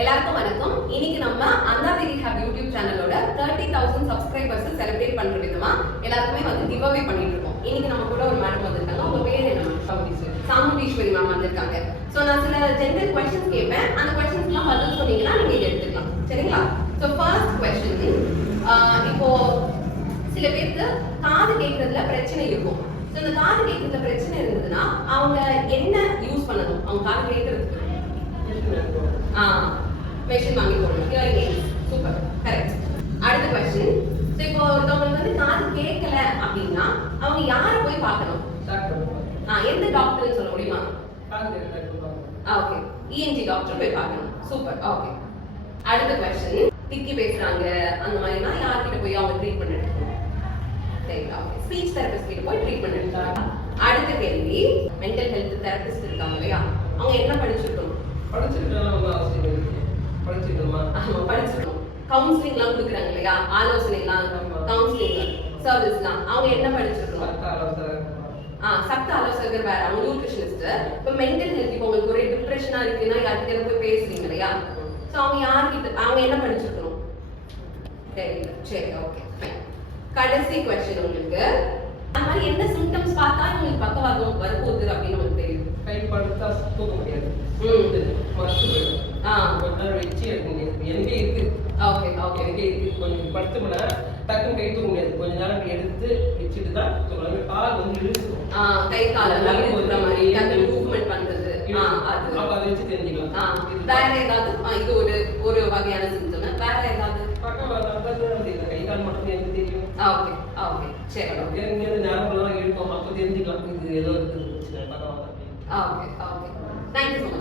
எல்லாருக்கும் வணக்கம். இன்னைக்கு நம்ம அந்தாதி ரீஹாப் யூடியூப் சேனலோட 30,000 சப்ஸ்கிரைபர்ஸ் செலிப்ரேட் பண்ற விதமா எல்லாருக்குமே வந்து கிவ் அவே பண்ணிட்டு இருக்கோம். இன்னைக்கு நம்ம கூட ஒரு மேடம் வந்திருக்காங்க. உங்க பேர் என்ன மேம்? சாமுண்டீஸ்வரி மேம் வந்திருக்காங்க. சோ நான் சில ஜெனரல் क्वेश्चंस கேட்பேன். அந்த क्वेश्चंஸ்லாம் பதில் சொன்னீங்கன்னா நீங்க எடுத்துக்கலாம். சரிங்களா? சோ ஃபர்ஸ்ட் क्वेश्चन, இப்போ சில பேருக்கு காது கேட்கறதுல பிரச்சனை இருக்கும். சோ இந்த காது கேட்கறதுல பிரச்சனை இருந்ததுன்னா அவங்க என்ன யூஸ் பண்ணணும்? அவங்க காது கேட்கறதுக்கு மெஷின் வாங்கி போடணும். Hearing AIDS. Super, correct. அடுத்த क्वेश्चन, சோ இப்போ ஒருத்தவங்களுக்கு வந்து காது கேட்கல அப்படின்னா அவங்க யாரை போய் பார்க்கணும்? டாக்டர். எந்த டாக்டர்னு சொல்ல முடியுமா? காது டாக்டர். ஓகே, இஎன்டி டாக்டர் போய் பார்க்கணும். Super, okay. அடுத்த क्वेश्चन, திக்கி பேசுறாங்க அந்த மாதிரினா யார்கிட்ட போய் அவங்க ட்ரீட்மென்ட் எடுக்கணும்? சரிங்களா? ஓகே, ஸ்பீச் தெரபிஸ்ட் கிட்ட போய் ட்ரீட்மென்ட் எடுக்கலாம். அடுத்த கேள்வி, மென்டல் ஹெல்த் தெரபிஸ்ட் இருக்காங்க இல்லையா, அவங்க என்ன படிச்சிருக்கணும்? படிச்சிருக்கணும். கவுன்சிலிங்லாம் கொடுக்குறாங்க இல்லையா, ஆலோசனைலாம், கவுன்சிலிங் சர்வீஸ்லாம், அவங்க என்ன படிச்சிருக்கணும்? சத்த ஆலோசகர் வேற, அவங்க நியூட்ரிஷனிஸ்ட். இப்போ மென்டல் ஹெல்த், இப்போ உங்களுக்கு ஒரே டிப்ரெஷனா இருக்குன்னா யார்கிட்ட போய் பேசுறீங்க இல்லையா, ஸோ அவங்க யார்கிட்ட, அவங்க என்ன படிச்சிருக்கணும்? தெரியல. சரி, ஓகே, ஃபைன். கடைசி क्वेश्चन, உங்களுக்கு அந்த மாதிரி என்ன சிம்டம்ஸ் பார்த்தா உங்களுக்கு பக்கவாதம் வரப்போகுது அப்படின்னு உங்களுக்கு தெரியும்? கை படுத்தா தூக்க முடியாது. கொஞ்சம் வச்சு எனக்கே இருக்கு. ஓகே ஓகே, எனக்கே இருக்கு. கொஞ்சம் படுத்துமுன்னா டக்குன்னு கை தூக்க முடியாது. கொஞ்ச நேரம் எடுத்து வச்சுட்டு தான் தூக்கணும். கால் வந்து இழுக்கும். கை கால் எல்லாம் இழுக்கிற மாதிரி டக்குன்னு மூவ்மெண்ட் பண்றது. அது அப்ப அதை வச்சு தெரிஞ்சுக்கலாம். வேற ஏதாவது இது ஒரு வகையான சிம்டம். வேற ஏதாவது பக்கவாதம் கை கால் மட்டும் எனக்கு தெரியும். ஓகே ஓகே, சரி. இங்க ஞாபகம் இழுக்கும். அப்ப தெரிஞ்சுக்கலாம் இது ஏதோ இருக்குது பக்கவாதம். Okay okay, thank you so much.